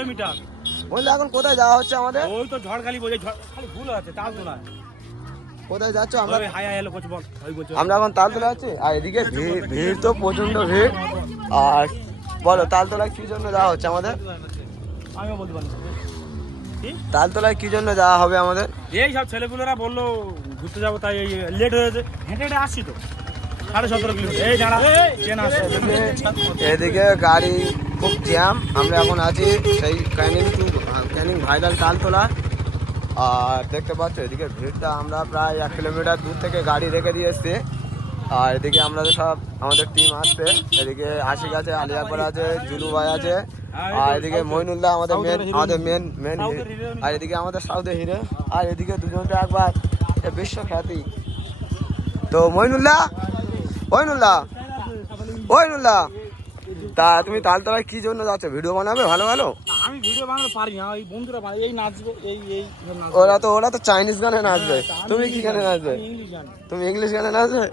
Kilometre. বললে এখন কোথায় যাওয়া হচ্ছে আমাদের? ওই তো ঝড়খালি বোঝে, খালি ভুল আছে, তালতলা। কোথায় যাচ্ছ আমরা? হাই হাই হ্যালো কোচ বল, ওই বলছো। আমরা এখন তালতলা আছি, আর এদিকে ভিড় তো প্রচন্ড ভিড়। আর বলো তালতলায় কি জন্য যাওয়া হচ্ছে আমাদের? আমিও বলতে পারি। তালতলায় কি জন্য যাওয়া হবে আমাদের? এই সব ছেলেপুলেরা বললো ঘুরতে যাবো, তাই লেট হয়েছে। হেঁটে হেঁটে আসছি তো 17.5 কিলোমিটার। এই দাঁড়া, এদিকে গাড়ি খুব জ্যাম। আমরা এখন আছি সেই ক্যানিং ভাইরাল তালতলা। আর দেখতে পাচ্ছ এদিকে ভিড়টা, আমরা প্রায় 1 কিলোমিটার দূর থেকে গাড়ি রেখে দিয়ে এসছি। আর এদিকে আমরা সব আমাদের টিম আসছে। এদিকে আশিক আছে, আলিয়াকবর আছে, জুলু ভাই আছে, আর এদিকে মইনুল্লাহ আমাদের মেন। আর এদিকে আমাদের সাউথের হিরো। আর এদিকে দুজনটা একবার বিশ্বখ্যাতি। তো মইনুল্লাহ তা তুমি তালতলায় কি জন্য যাচ্ছ? ভিডিও বানাবে ভালো ভালো? আমি ভিডিও বানাতে পারি না, এই বন্ধুরা এই নাচবে, এই ওরা তো চাইনিজ গানে নাচবে, তুমি কি গানে নাচবে? তুমি ইংলিশ গানে নাচবে?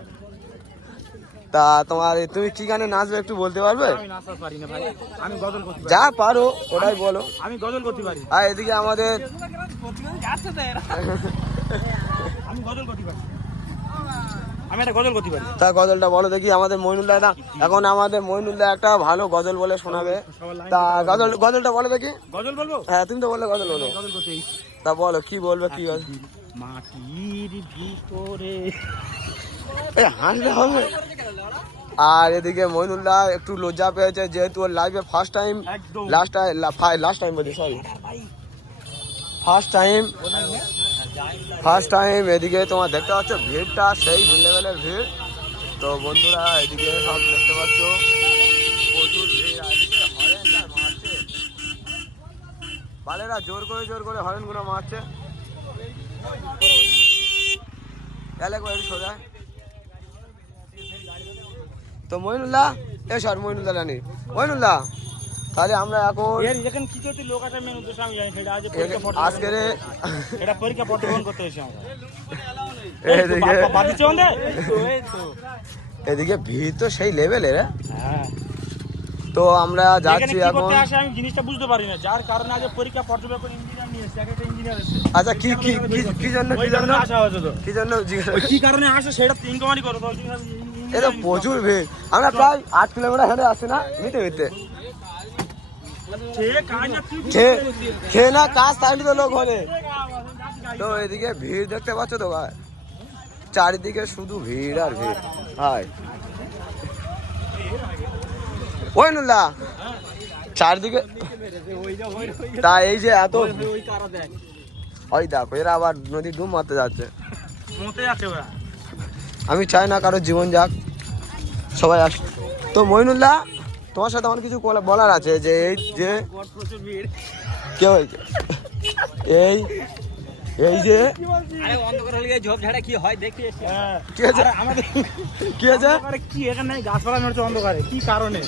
তা তুমি কি গানে নাচবে একটু বলতে পারবে? আমি নাচতে পারি না ভাই, আমি গজল করতে পারি। যা পারো ওটাই বলো। আমি গজল করতে পারি। আর এদিকে আমাদের আমি গজল করতে পারি, আমি একটা গজল করতে পারি। তা গজলটা বলো দেখি আমাদের মইনুল্লাহ। এখন আমাদের মইনুল্লাহ একটা ভালো গজল বলে শোনাবে। তা গজলটা বলো দেখি। গজল বলবো? হ্যাঁ তুমি তো বললে গজল বলো। গজল করতে তা বলো কি বলবে, কি গজল? মাটির ভিতরে হাসলে হবে। আর এদিকে মইনুল্লাহ একটু লজ্জা পেয়েছে, যেহেতু ওর লাইফে ফার্স্ট টাইম এদিকে তোমার দেখতে পাচ্ছ ভিড়টা সেই লেভেলের ভিড়। তো বন্ধুরা এদিকে সব দেখতে পাচ্ছ প্রচুর ভিড়। এদিকে হরেনটা মারছে, বালেরা জোর করে হরেনগুলো মারছে। সোজা তো মইনুল্লাহ মইনুল্লাহ রানী মইনুল্লাহ, তাহলে আমরা এখন কি করতে লোক আছে মেন উদ্দেশ্য আমি জানি, সেটা আজকে এটা পরীক্ষা প্রতিবন্ধ করতে এসে আমরা এদিকে ভিড় তো সেই লেভেলের। তো আমরা যাচ্ছি এখন। আমি জিনিসটা বুঝতে পারি না, যার কারণে আগে পরীক্ষা পর্যবেক্ষণ ইঞ্জিনিয়ার নিয়ে এসেছে, একটা ইঞ্জিনিয়ার এসেছে। আচ্ছা কি জন্য আসা হয়েছে তো, কি কারণে আসে সেটা ইনকোয়ারি করো তো। এটা প্রচুর ভিড়, আমরা প্রায় 8 কিলোমিটার হেঁটে আসছি না মিটে খেয়ে না কাজ থাকলে তো লোক হলে। তো এদিকে ভিড় দেখতে পাচ্ছ তো ভাই, চারিদিকে শুধু ভিড় আর ভিড়। হাই ওইনুল্লাহ চারদিকে, তা এই যে এত ওই দেখো এরা আবার নদী ডুব মারতে যাচ্ছে। আমি চাই না কারো জীবন যাক, সবাই আস। তো মইনুল্লাহ তোমার সাথে আমার কিছু বলার আছে, যে এই যে কে হয়েছে এই যে গাছপালা নড়ছে অন্ধকারে, কি কারণে?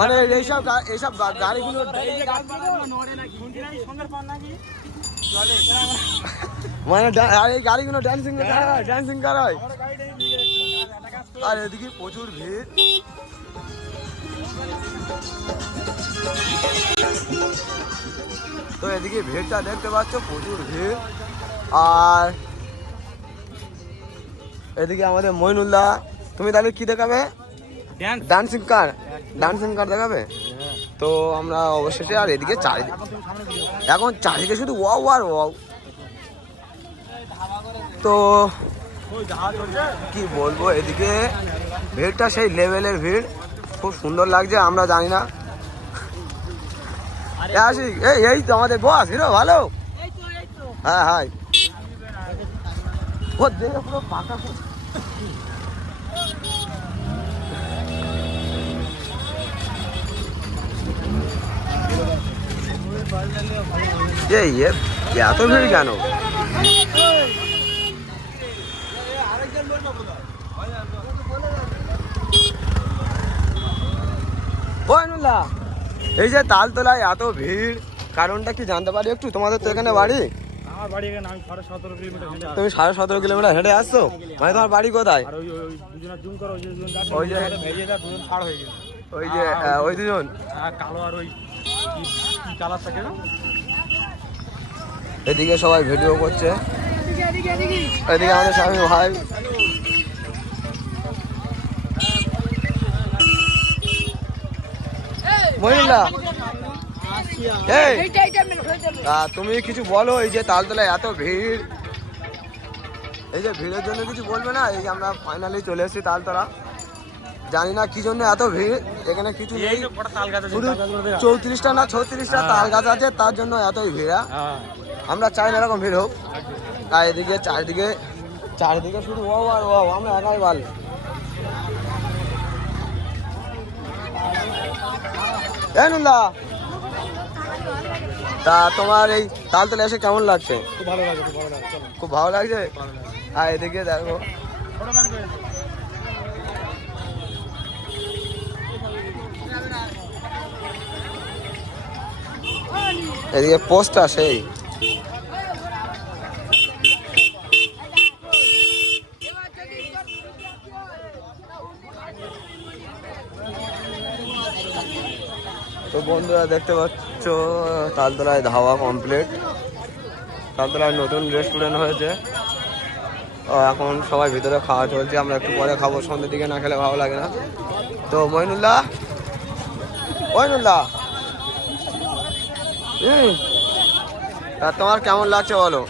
মানে এইসব গাড়িগুলো মানে এই গাড়িগুলো ড্যান্সিং করায়। আর এদিকে প্রচুর ভিড়। তো এদিকে ভিড়টা দেখতে পাচ্ছ, প্রচুর ভিড়। আর এদিকে আমাদের মইনুল্লাহ, তুমি তাহলে কি দেখাবে? ডান্সিং কার দেখাবে। তো আমরা অবশেষে, আর এদিকে এখন চারিদিকে শুধু ওয়াও আর ওয়াও। তো কি বলবো, এদিকে ভিড়টা সেই লেভেলের ভিড়, খুব সুন্দর লাগছে। আমরা জানি না আসি এই তো আমাদের বস হিরো ভালো। হ্যাঁ হাই ও দেখে পুরো পাকা। এত ভিড় কেন? এই যে তালতলায় এত ভিড়, কারণটা কি জানতে পারি একটু? তোমাদের তো এখানে বাড়ি, আমার বাড়ি এখানে, আমি 17.5 কিলোমিটার হেঁটে। তুমি 17.5 কিলোমিটার হেঁটে আসছো? মানে তোমার বাড়ি কোথায়? ওই যে ভেজে দা দুজন ছাড় হয়ে গেছে, ওই যে ওই দুজন কালো আর ওই কালারটা কেন এদিকে সবাই ভিডিও করছে, এদিকে আমাদের স্বামী ভাই। মহিলা তুমি কিছু বলো, এই যে তালতলায় এত ভিড়, এই যে ভিড়ের জন্য কিছু বলবে না? এই যে আমরা ফাইনালি চলে এসেছি তালতলা, জানি না কি জন্য এত ভিড়, এখানে কিছু নেই, শুধু 34টা না 36টা তাল গাছ আছে, তার জন্য এতই ভিড়। আমরা চাই না এরকম ভিড় হোক। আর এদিকে চারিদিকে শুধু ও আর ও, আমরা একাই বাল। তা তোমার এই তালতলা এসে কেমন লাগছে? খুব ভালো লাগে, খুব ভালো লাগে, খুব ভালো লাগছে। আর এদিকে দেখো, এদিকে পোস্টটা সেই। তো বন্ধুরা দেখতে পাচ্ছ তালতলায় ধাবা কমপ্লিট, তালতলায় নতুন রেস্টুরেন্ট হয়েছে। এখন সবাই ভিতরে খাওয়া চলছে, আমরা একটু পরে খাবো, সন্ধ্যের দিকে না খেলে ভালো লাগে না। তো মইনুল্লাহ তা তোমার কেমন লাগছে বলো?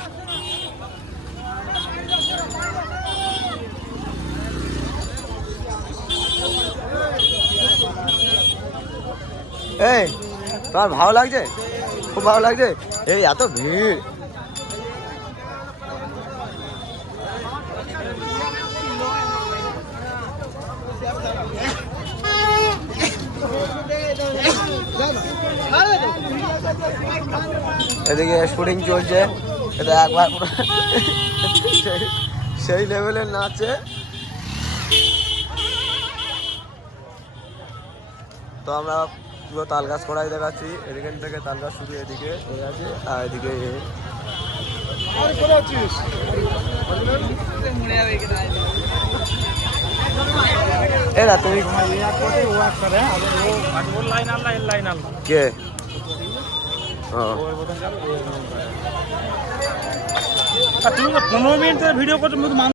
এই তোমার ভালো লাগছে? খুব ভালো লাগছে। এই এত ভিড়, এদিকে শুটিং চলছে, এটা একবার সেই লেভেলের নাচে। তো আমরা পুরো তাল গাছ করাই দেখাচ্ছি, এদিকে থেকে তাল গাছ শুরু, এদিকে আছে আর এদিকে এরা তুমি কে? তুমি 15 মিনিট ভিডিও করছো।